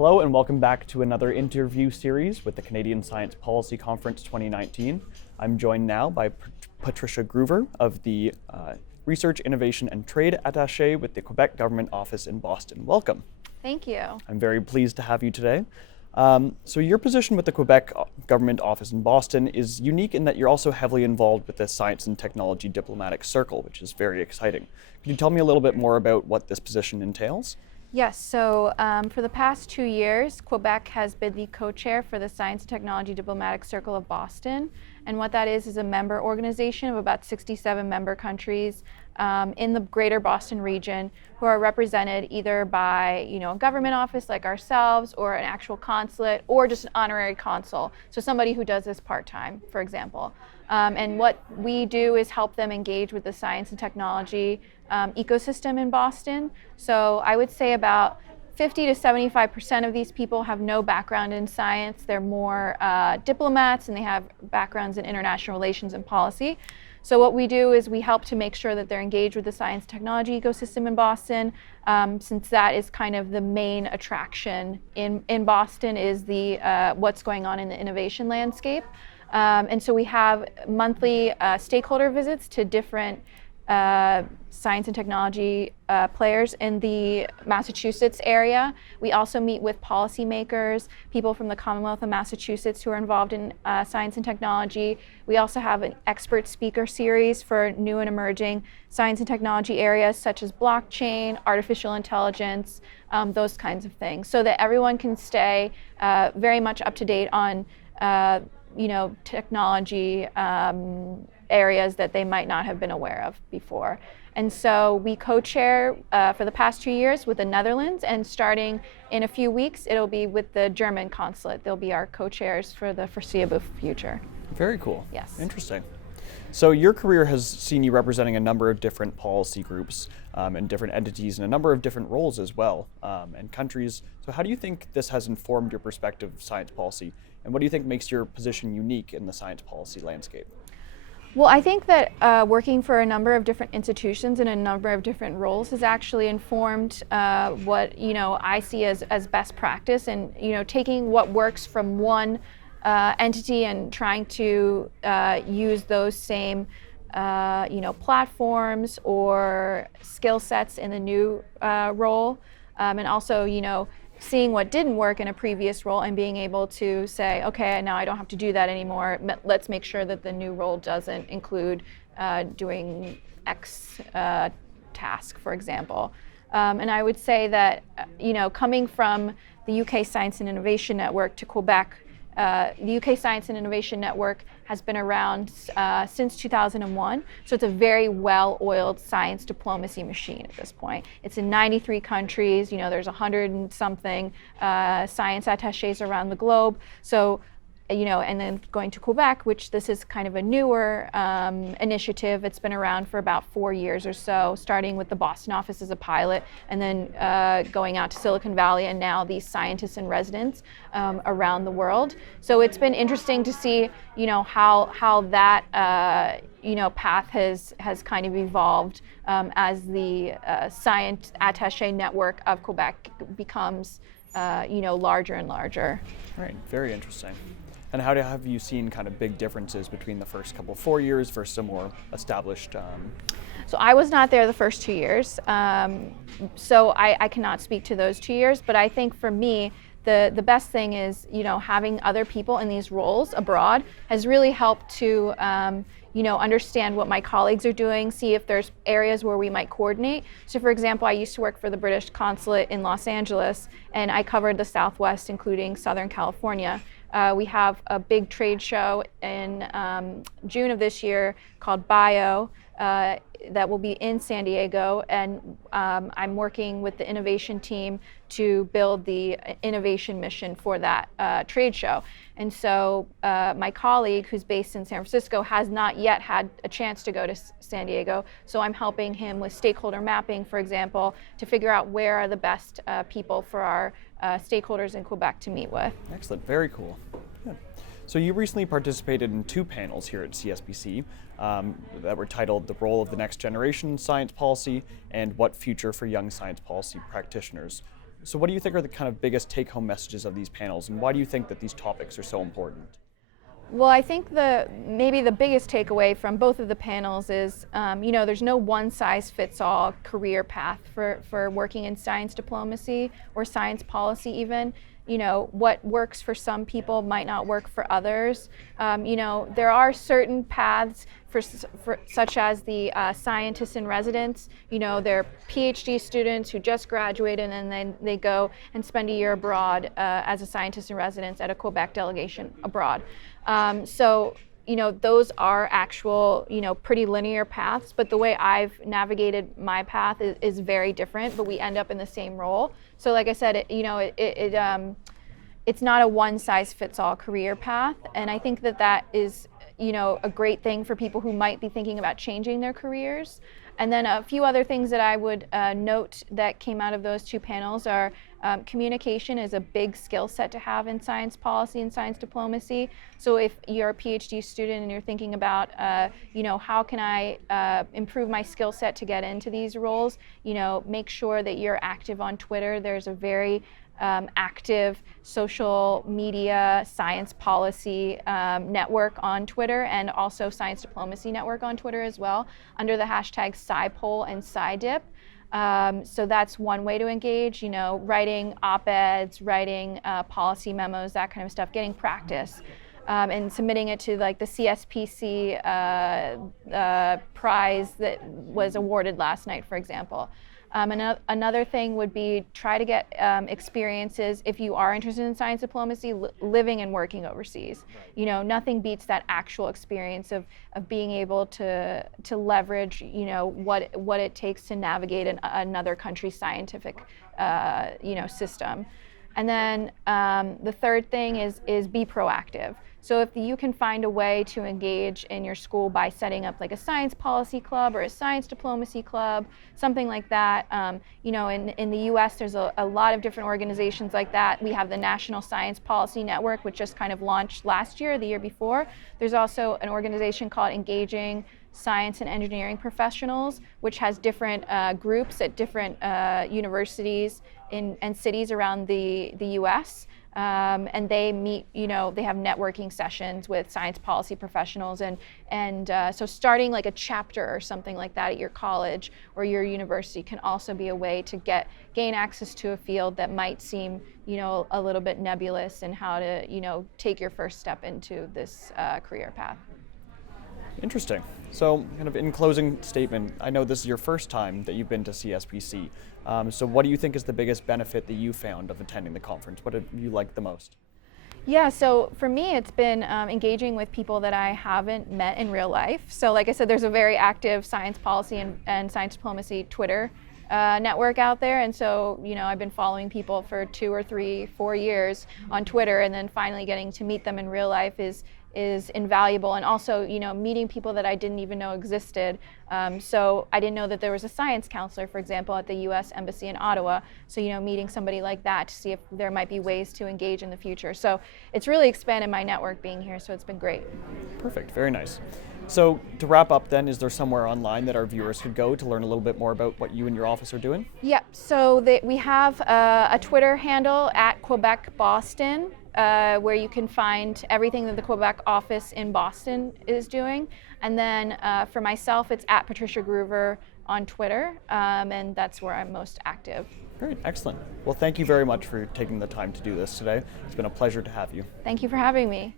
Hello and welcome back to another interview series with the Canadian Science Policy Conference 2019. I'm joined now by Patricia Gruver of the Research, Innovation and Trade Attaché with the Quebec Government Office in Boston. Welcome. Thank you. I'm very pleased to have you today. So your position with the Quebec Government Office in Boston is unique in that you're also heavily involved with the Science and Technology Diplomatic Circle, which is very exciting. Could you tell me a little bit more about what this position entails? Yes, so for the past 2 years, Quebec has been the co-chair for the Science and Technology Diplomatic Circle of Boston. And what that is a member organization of about 67 member countries in the greater Boston region who are represented either by a government office like ourselves or an actual consulate or just an honorary consul. So somebody who does this part-time, for example. And what we do is help them engage with the science and technology ecosystem in Boston. So I would say about 50 to 75% of these people have no background in science. They're more diplomats and they have backgrounds in international relations and policy. So what we do is we help to make sure that they're engaged with the science technology ecosystem in Boston, since that is kind of the main attraction in Boston is the what's going on in the innovation landscape. And so we have monthly stakeholder visits to different science and technology players in the Massachusetts area. We also meet with policymakers, people from the Commonwealth of Massachusetts who are involved in science and technology. We also have an expert speaker series for new and emerging science and technology areas such as blockchain, artificial intelligence, those kinds of things, so that everyone can stay very much up to date on technology areas that they might not have been aware of before. And so we co-chair for the past 2 years with the Netherlands, and starting in a few weeks, it'll be with the German consulate. They'll be our co-chairs for the foreseeable future. Very cool. Yes. Interesting. So your career has seen you representing a number of different policy groups and different entities and a number of different roles as well, and countries. So how do you think this has informed your perspective of science policy? And what do you think makes your position unique in the science policy landscape? Well, I think that working for a number of different institutions in a number of different roles has actually informed what I see as best practice, and taking what works from one entity and trying to use those same platforms or skill sets in the new role, and also seeing what didn't work in a previous role and being able to say, okay, now I don't have to do that anymore. Let's make sure that the new role doesn't include doing X task, for example. And I would say that, coming from the UK Science and Innovation Network to Quebec, the UK Science and Innovation Network has been around since 2001, so it's a very well-oiled science diplomacy machine at this point. It's in 93 countries, there's 100 and something science attachés around the globe. So, and then going to Quebec, which this is kind of a newer initiative. It's been around for about 4 years or so, starting with the Boston office as a pilot, and then going out to Silicon Valley, and now these scientists in residence around the world. So it's been interesting to see, how that path has kind of evolved as the science attaché network of Quebec becomes larger and larger. Right, very interesting. And how have you seen kind of big differences between the first 4 years versus a more established? So I was not there the first 2 years, so I cannot speak to those 2 years. But I think for me, the best thing is having other people in these roles abroad has really helped to understand what my colleagues are doing, see if there's areas where we might coordinate. So for example, I used to work for the British consulate in Los Angeles, and I covered the Southwest, including Southern California. We have a big trade show in June of this year called Bio that will be in San Diego, and I'm working with the innovation team to build the innovation mission for that trade show. And so my colleague, who's based in San Francisco, has not yet had a chance to go to San Diego, so I'm helping him with stakeholder mapping, for example, to figure out where are the best people for our stakeholders in Quebec to meet with. Excellent, very cool. Yeah. So you recently participated in 2 panels here at CSPC that were titled The Role of the Next Generation in Science Policy and What Future for Young Science Policy Practitioners. So what do you think are the kind of biggest take-home messages of these panels, and why do you think that these topics are so important? Well, I think maybe the biggest takeaway from both of the panels is, there's no one-size-fits-all career path for working in science diplomacy or science policy even. What works for some people might not work for others. There are certain paths for such as the scientists in residence. They're PhD students who just graduated and then they go and spend a year abroad as a scientist in residence at a Quebec delegation abroad. Those are actual, pretty linear paths, but the way I've navigated my path is very different, but we end up in the same role. So like I said, it's not a one-size-fits-all career path, and I think that is, a great thing for people who might be thinking about changing their careers. And then a few other things that I would note that came out of those two panels are communication is a big skill set to have in science policy and science diplomacy. So if you're a PhD student and you're thinking about, how can I improve my skill set to get into these roles, make sure that you're active on Twitter. There's a very active social media science policy network on Twitter, and also science diplomacy network on Twitter as well, under the hashtag SciPol and SciDip. So that's one way to engage, writing op-eds, writing policy memos, that kind of stuff, getting practice. And submitting it to like the CSPC prize that was awarded last night, for example. Another thing would be try to get experiences, if you are interested in science diplomacy, living and working overseas. Nothing beats that actual experience of being able to leverage, what it takes to navigate another country's scientific, system. And then the third thing is be proactive. So if you can find a way to engage in your school by setting up like a science policy club or a science diplomacy club, something like that. In the US, there's a lot of different organizations like that. We have the National Science Policy Network, which just kind of launched last year, the year before. There's also an organization called Engaging Science and Engineering Professionals, which has different groups at different universities and cities around the US. And they meet, they have networking sessions with science policy professionals, and so starting like a chapter or something like that at your college or your university can also be a way to gain access to a field that might seem, a little bit nebulous, and how to, take your first step into this career path. Interesting. So kind of in closing statement, I know this is your first time that you've been to CSPC. So what do you think is the biggest benefit that you found of attending the conference? What did you like the most? Yeah, so for me, it's been engaging with people that I haven't met in real life. So like I said, there's a very active science policy and science diplomacy Twitter network out there. And so, I've been following people for 2 or 3, 4 years on Twitter, and then finally getting to meet them in real life is invaluable. And also, meeting people that I didn't even know existed. So I didn't know that there was a science counselor, for example, at the U.S. Embassy in Ottawa. So, meeting somebody like that to see if there might be ways to engage in the future. So it's really expanded my network being here, so it's been great. Perfect, very nice. So to wrap up then, is there somewhere online that our viewers could go to learn a little bit more about what you and your office are doing? Yep, so we have a Twitter handle at Quebec Boston, where you can find everything that the Quebec office in Boston is doing. And then for myself, it's at Patricia Gruver on Twitter, and that's where I'm most active. Great, excellent. Well, thank you very much for taking the time to do this today. It's been a pleasure to have you. Thank you for having me.